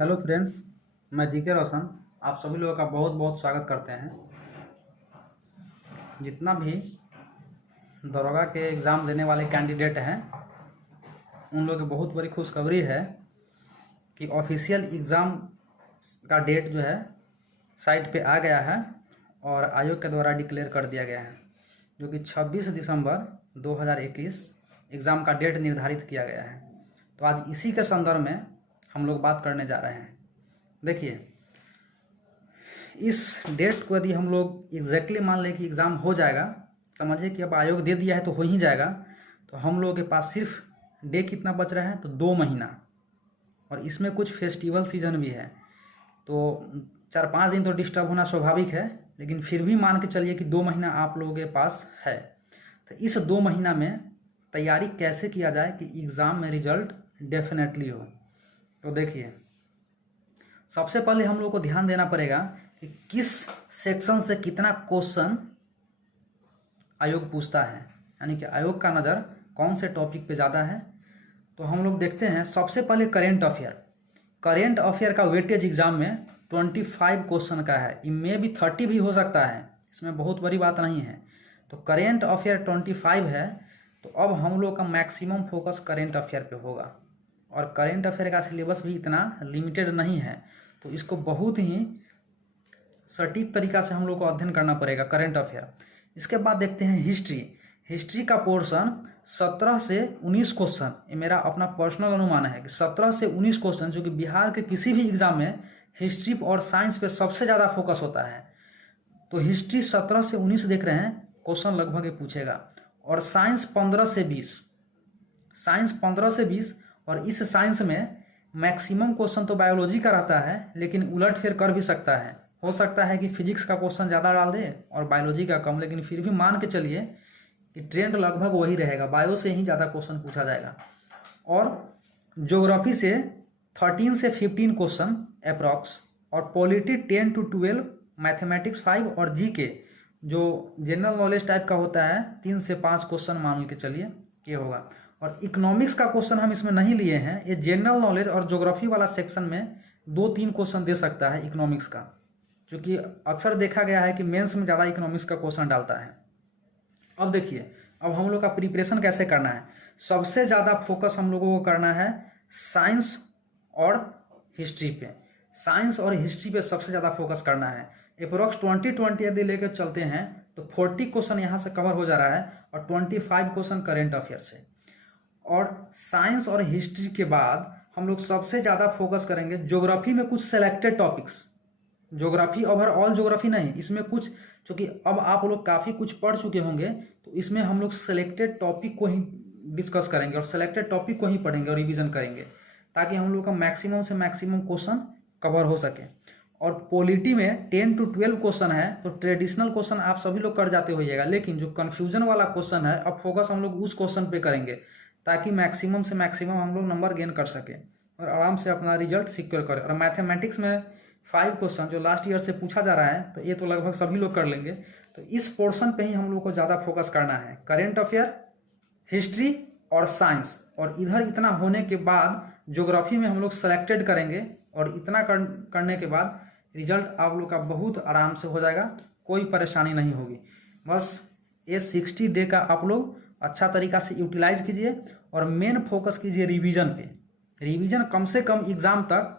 Hello friends, मैं GK रोशन आप सभी लोगों का बहुत बहुत स्वागत करते हैं। जितना भी दरोगा के एग्ज़ाम देने वाले कैंडिडेट हैं उन लोगों की बहुत बड़ी खुशखबरी है कि ऑफिशियल एग्ज़ाम का डेट जो है साइट पे आ गया है और आयोग के द्वारा डिक्लेयर कर दिया गया है, जो कि 26 दिसंबर 2021 एग्ज़ाम का डेट निर्धारित किया गया है। तो आज इसी के संदर्भ में हम लोग बात करने जा रहे हैं। देखिए, इस डेट को यदि हम लोग एग्जैक्टली मान लें कि एग्ज़ाम हो जाएगा, समझिए कि अब आयोग दे दिया है तो हो ही जाएगा, तो हम लोगों के पास सिर्फ डे कितना बच रहा है, तो 2 महीना, और इसमें कुछ फेस्टिवल सीजन भी है, तो 4-5 दिन तो डिस्टर्ब होना स्वाभाविक है, लेकिन फिर भी मान के चलिए कि 2 महीना आप लोगों के पास है। तो इस 2 महीना में तैयारी कैसे किया जाए कि एग्ज़ाम में रिजल्ट डेफिनेटली हो। तो देखिए, सबसे पहले हम लोग को ध्यान देना पड़ेगा कि किस सेक्शन से कितना क्वेश्चन आयोग पूछता है, यानी कि आयोग का नज़र कौन से टॉपिक पे ज़्यादा है। तो हम लोग देखते हैं सबसे पहले करेंट अफेयर का वेटेज एग्जाम में 25 क्वेश्चन का है, इनमें भी 30 भी हो सकता है, इसमें बहुत बड़ी बात नहीं है। तो करेंट अफेयर 25 है, तो अब हम लोग का मैक्सिमम फोकस करेंट अफेयर पे होगा, और करेंट अफेयर का सिलेबस भी इतना लिमिटेड नहीं है, तो इसको बहुत ही सटीक तरीका से हम लोग को अध्ययन करना पड़ेगा करेंट अफेयर। इसके बाद देखते हैं हिस्ट्री का पोर्शन 17 से 19 क्वेश्चन, ये मेरा अपना पर्सनल अनुमान है कि 17 से 19 क्वेश्चन, जो कि बिहार के किसी भी एग्जाम में हिस्ट्री और साइंस पे सबसे ज़्यादा फोकस होता है। तो हिस्ट्री 17 से 19 देख रहे हैं क्वेश्चन लगभग ये पूछेगा, और साइंस 15 से 20, और इस साइंस में मैक्सिमम क्वेश्चन तो बायोलॉजी का रहता है, लेकिन उलट फेर कर भी सकता है। हो सकता है कि फिजिक्स का क्वेश्चन ज़्यादा डाल दे और बायोलॉजी का कम, लेकिन फिर भी मान के चलिए कि ट्रेंड लगभग वही रहेगा, बायो से ही ज़्यादा क्वेश्चन पूछा जाएगा। और ज्योग्राफी से 13 से 15 क्वेश्चन अप्रॉक्स, और पॉलिटी 10 to 12, मैथमेटिक्स 5, और जीके जो जनरल नॉलेज टाइप का होता है 3 से 5 क्वेश्चन मान के चलिए ये होगा। और इकोनॉमिक्स का क्वेश्चन हम इसमें नहीं लिए हैं, ये जनरल नॉलेज और ज्योग्राफी वाला सेक्शन में 2-3 क्वेश्चन दे सकता है इकोनॉमिक्स का, जो कि अक्सर देखा गया है कि मेंस में ज़्यादा इकोनॉमिक्स का क्वेश्चन डालता है। अब देखिए, अब हम लोग का प्रिपरेशन कैसे करना है। सबसे ज़्यादा फोकस हम लोगों को करना है साइंस और हिस्ट्री पे। साइंस और हिस्ट्री पे सबसे ज़्यादा फोकस करना है। अप्रोक्स 20 यदि लेकर चलते हैं तो 40 क्वेश्चन यहाँ से कवर हो जा रहा है, और 25 क्वेश्चन करेंट अफेयर से। और साइंस और हिस्ट्री के बाद हम लोग सबसे ज़्यादा फोकस करेंगे ज्योग्राफी में कुछ selected topics. Geography overall geography नहीं, इसमें कुछ, क्योंकि अब आप लोग काफ़ी कुछ पढ़ चुके होंगे, तो इसमें हम लोग सेलेक्टेड टॉपिक को ही डिस्कस करेंगे और सेलेक्टेड टॉपिक को ही पढ़ेंगे और रिवीजन करेंगे, ताकि हम लोग का मैक्सिमम से मैक्सिमम क्वेश्चन कवर हो सके। और पॉलिटी में 10 to 12 क्वेश्चन है, तो ट्रेडिशनल क्वेश्चन आप सभी लोग कर जाते होइएगा, लेकिन जो कन्फ्यूजन वाला क्वेश्चन है, अब फोकस हम लोग उस क्वेश्चन पे करेंगे, ताकि मैक्सिमम से मैक्सिमम हम लोग नंबर गेन कर सकें और आराम से अपना रिजल्ट सिक्योर करें। और मैथमेटिक्स में 5 क्वेश्चन जो लास्ट ईयर से पूछा जा रहा है, तो ये तो लगभग सभी लोग कर लेंगे। तो इस पोर्शन पे ही हम लोग को ज़्यादा फोकस करना है, करेंट अफेयर, हिस्ट्री और साइंस। और इधर इतना होने के बाद ज्योग्राफी में हम लोग सेलेक्टेड करेंगे, और इतना करने के बाद रिजल्ट आप लोग का बहुत आराम से हो जाएगा, कोई परेशानी नहीं होगी। बस ये 60 डे का आप लोग अच्छा तरीका से यूटिलाइज कीजिए, और मेन फोकस कीजिए रिवीजन पे। रिवीजन कम से कम एग्ज़ाम तक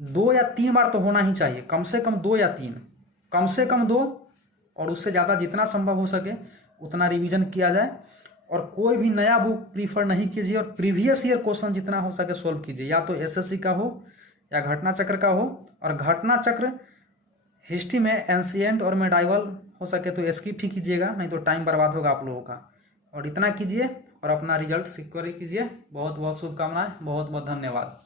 2 या 3 बार तो होना ही चाहिए, कम से कम 2 या 3, कम से कम 2, और उससे ज़्यादा जितना संभव हो सके उतना रिवीजन किया जाए। और कोई भी नया बुक प्रीफर नहीं कीजिए, और प्रीवियस ईयर क्वेश्चन जितना हो सके सोल्व कीजिए, या तो एसएससी का हो या घटना चक्र का हो। और घटना चक्र हिस्ट्री में एंशिएंट और मेडाइवल हो सके तो स्किप ही कीजिएगा, नहीं तो टाइम बर्बाद होगा आप लोगों का। और इतना कीजिए और अपना रिजल्ट सिक्योर कीजिए। बहुत बहुत शुभकामनाएं, बहुत बहुत धन्यवाद।